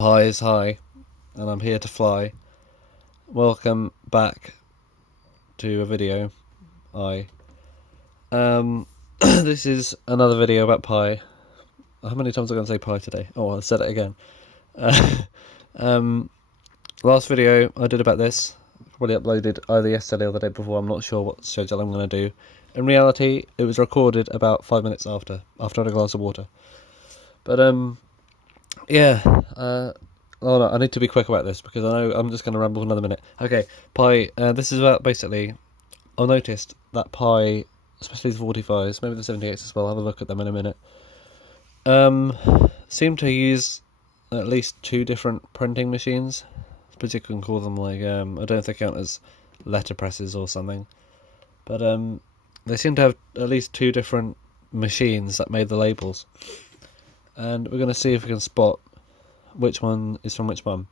Hi is hi, and I'm here to fly. Welcome back to a video. This is another video about pie. How many times am I going to say pie today? Oh, I said it again. Uh, um, Last video I did about this, probably uploaded either yesterday or the day before. I'm not sure what schedule I'm going to do. In reality, it was recorded about 5 minutes after I had a glass of water. But yeah. Oh no, I need to be quick about this because I know I'm just going to ramble for another minute. Okay, pie. This is about basically. I noticed that pie, especially the 45s, maybe the 78s as well. I'll have a look at them in a minute. Seem to use at least two different printing machines. I suppose you can call them like I don't know if they count as letter presses or something, but they seem to have at least two different machines that made the labels, and we're going to see if we can spot which one is from which one.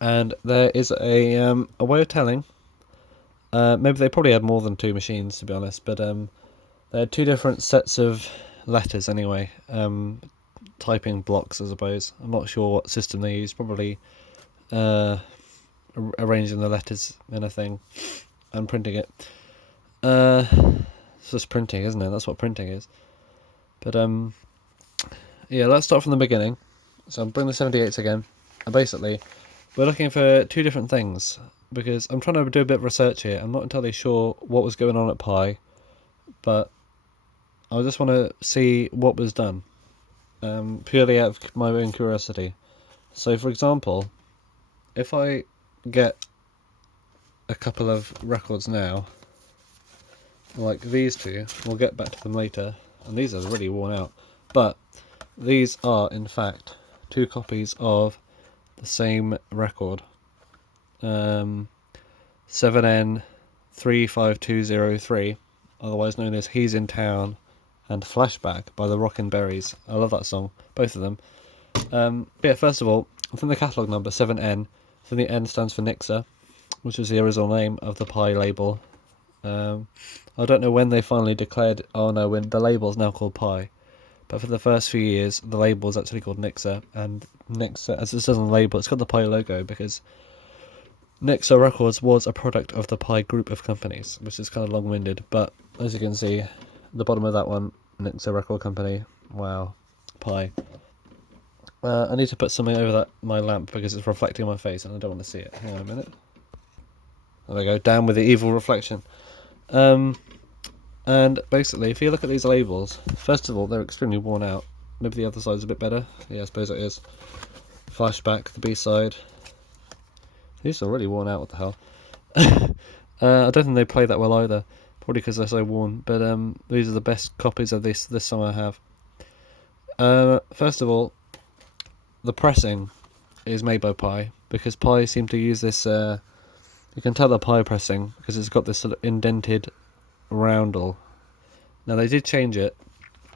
And there is a way of telling. Maybe they probably had more than two machines, to be honest, but they had two different sets of letters anyway. Typing blocks, I suppose. I'm not sure what system they use. Probably arranging the letters in a thing and printing it. It's just printing, isn't it? That's what printing is. But yeah, let's start from the beginning. So I'm bringing the 78s again, and basically, we're looking for two different things because I'm trying to do a bit of research here. I'm not entirely sure what was going on at Pi, but I just want to see what was done, purely out of my own curiosity. So, for example, if I get a couple of records now, like these two, we'll get back to them later, and these are really worn out, but these are, in fact, two copies of the same record. 7N 35203, otherwise known as He's in Town and Flashback by the Rockin' Berries. I love that song, both of them. Yeah, first of all, from the catalogue number 7N, then the N stands for Nixa, which was the original name of the Pi label. I don't know when they finally declared, oh no, when the label's now called Pi. But for the first few years, the label is actually called Nixa, and Nixa, as it says on the label, it's got the Pi logo because Nixa Records was a product of the Pi group of companies, which is kind of long-winded, but as you can see, the bottom of that one, Nixa Record Company, wow, Pi. I need to put something over my lamp because it's reflecting my face and I don't want to see it. Hang on a minute. There we go, down with the evil reflection. And basically, if you look at these labels, first of all, they're extremely worn out. Maybe the other side's a bit better. Yeah, I suppose it is. Flashback, the B-side. These are really worn out, what the hell. I don't think they play that well either. Probably because they're so worn. But these are the best copies of this song I have. First of all, the pressing is made by Pi, because Pi seem to use this... you can tell the Pi pressing, because it's got this sort of indented roundel. Now they did change it,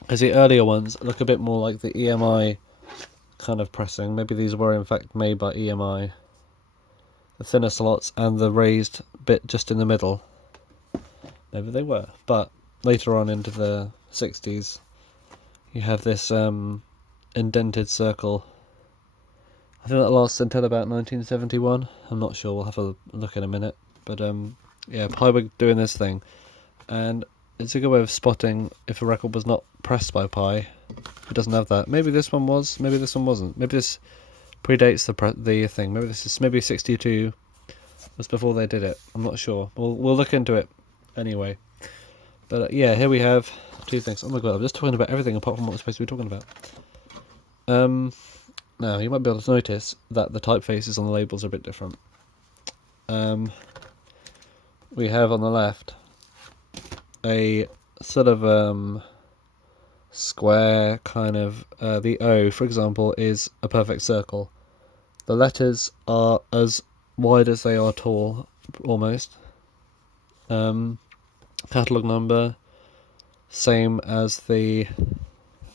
because the earlier ones look a bit more like the EMI kind of pressing. Maybe these were in fact made by EMI. The thinner slots and the raised bit just in the middle. Maybe they were, but later on into the 60s, you have this indented circle. I think that lasts until about 1971. I'm not sure. We'll have a look in a minute. But yeah, Pi were doing this thing, and it's a good way of spotting if a record was not pressed by Pi. It doesn't have that. Maybe this one was. Maybe this one wasn't. Maybe this predates the thing. Maybe this is 62 was before they did it. I'm not sure. We'll look into it anyway. But yeah, here we have two things. Oh my god, I'm just talking about everything apart from what we're supposed to be talking about. Now you might be able to notice that the typefaces on the labels are a bit different. We have on the left a sort of square kind of, the O, for example, is a perfect circle. The letters are as wide as they are tall, almost. Catalogue number, same as the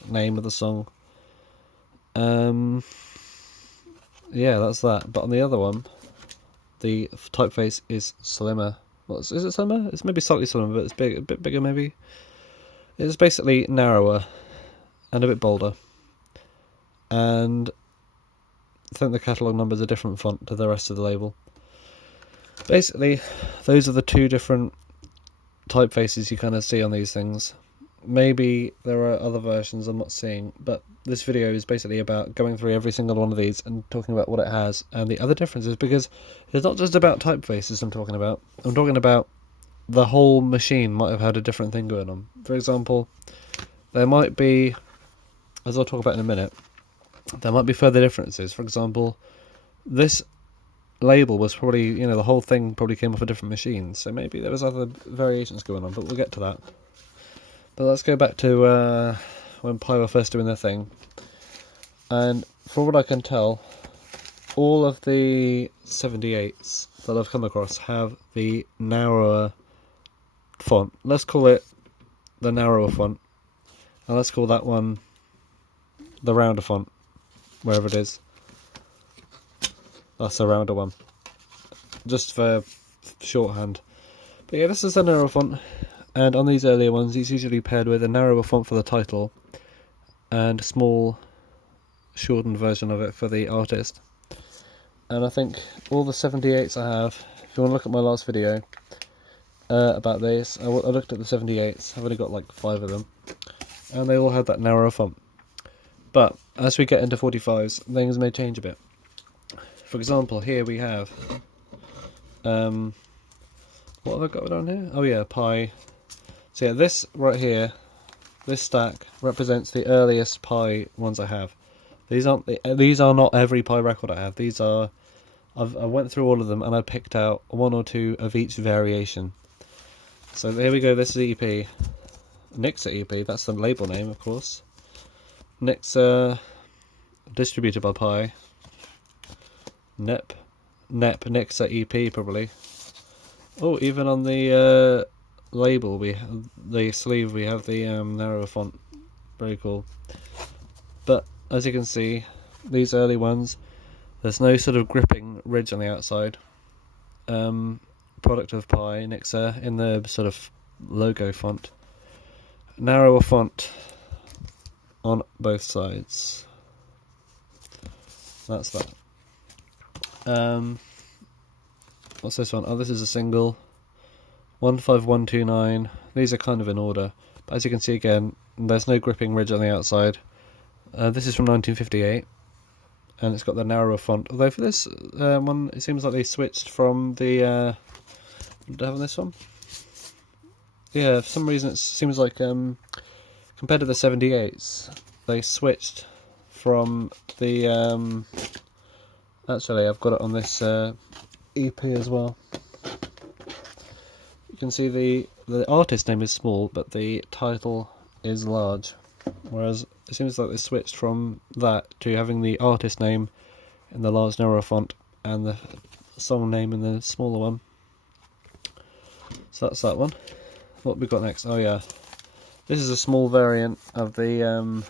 name of the song. Yeah, that's that. But on the other one, the typeface is slimmer. Is it slimmer? It's maybe slightly slimmer, but it's a bit bigger maybe. It's basically narrower and a bit bolder. And I think the catalogue number is a different font to the rest of the label. Basically, those are the two different typefaces you kind of see on these things. Maybe there are other versions I'm not seeing, but this video is basically about going through every single one of these and talking about what it has and the other differences, because it's not just about typefaces I'm talking about the whole machine might have had a different thing going on. For example, there might be, as I'll talk about in a minute, there might be further differences. For example, this label was probably, you know, the whole thing probably came off a different machine, so maybe there was other variations going on, but we'll get to that. But let's go back to when Pi were first doing their thing, and from what I can tell, all of the 78s that I've come across have the narrower font. Let's call it the narrower font, and let's call that one the rounder font, wherever it is. That's a rounder one, just for shorthand. But yeah, this is the narrower font, and on these earlier ones it's usually paired with a narrower font for the title and a small shortened version of it for the artist. And I think all the 78s I have, if you want to look at my last video about this, I looked at the 78s, I've only got like 5 of them, and they all had that narrower font. But as we get into 45s, things may change a bit. For example, here we have, what have I got down here? Oh yeah, Pi. So yeah, this right here, this stack represents the earliest Pi ones I have. These are not every Pi record I have. These are, I went through all of them and I picked out 1 or 2 of each variation. So here we go. This is EP, Nixa EP. That's the label name, of course. Nixa, distributed by Pi. Nep Nixa EP probably. Oh, even on the label, the sleeve, we have the narrower font. Very cool. But as you can see, these early ones, there's no sort of gripping ridge on the outside. Product of Pi Nixa in the sort of logo font. Narrower font on both sides. That's that. What's this one? Oh, this is a single. 15129. These are kind of in order, but as you can see again, there's no gripping ridge on the outside. This is from 1958, and it's got the narrower font. Although for this one, it seems like they switched from the. Having this one? Yeah, for some reason it seems like compared to the 78s, they switched from the. Actually, I've got it on this EP as well. You can see the artist name is small, but the title is large. Whereas it seems like they switched from that to having the artist name in the large narrow font and the song name in the smaller one. So that's that one. What have we got next? Oh yeah, this is a small variant of the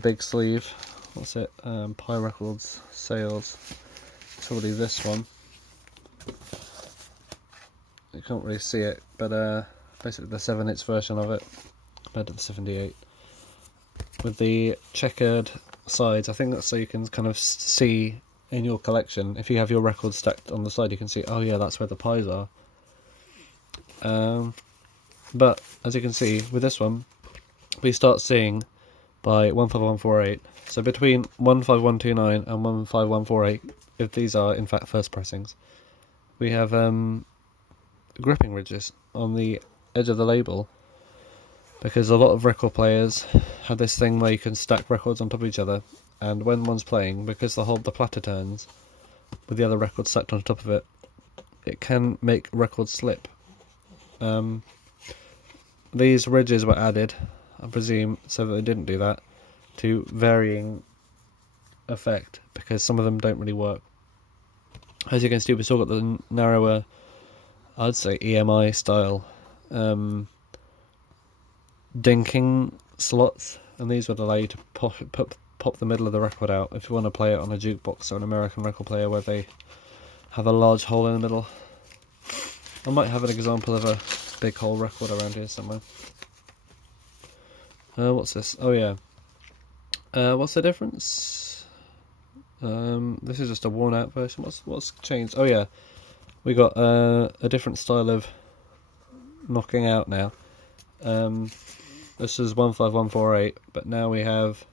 big sleeve. What's it? Pi Records Sales. It's probably this one. You can't really see it, but basically the 7-inch version of it compared to the 78. With the checkered sides, I think that's so you can kind of see in your collection. If you have your records stacked on the side, you can see, oh yeah, that's where the Pis are. But as you can see with this one, we start seeing by 15148. So between 15129 and 15148, if these are in fact first pressings, we have gripping ridges on the edge of the label, because a lot of record players have this thing where you can stack records on top of each other, and when one's playing, because the platter turns with the other record stacked on top of it, it can make records slip. These ridges were added, I presume, so that they didn't do that, to varying effect, because some of them don't really work. As you can see, we've still got the narrower, I'd say EMI style dinking slots, and these would allow you to pop the middle of the record out if you want to play it on a jukebox or an American record player where they have a large hole in the middle. I might have an example of a big hole record around here somewhere. What's this? Oh yeah. What's the difference? This is just a worn out version. What's changed? Oh yeah, we got a different style of knocking out now. This is 15148, but now we have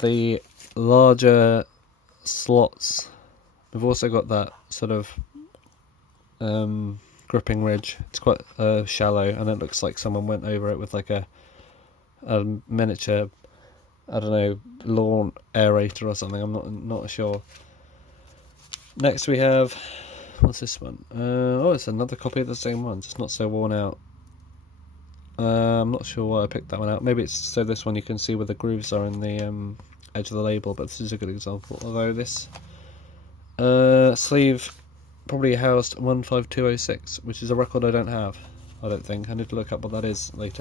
the larger slots. We've also got that sort of gripping ridge. It's quite shallow, and it looks like someone went over it with like a miniature, I don't know, lawn aerator or something. I'm not sure. Next we have, what's this one? Oh, it's another copy of the same one, just not so worn out. I'm not sure why I picked that one out. Maybe it's so this one you can see where the grooves are in the edge of the label, but this is a good example. Although this sleeve probably housed 15206, which is a record I don't have. I don't think. I need to look up what that is later.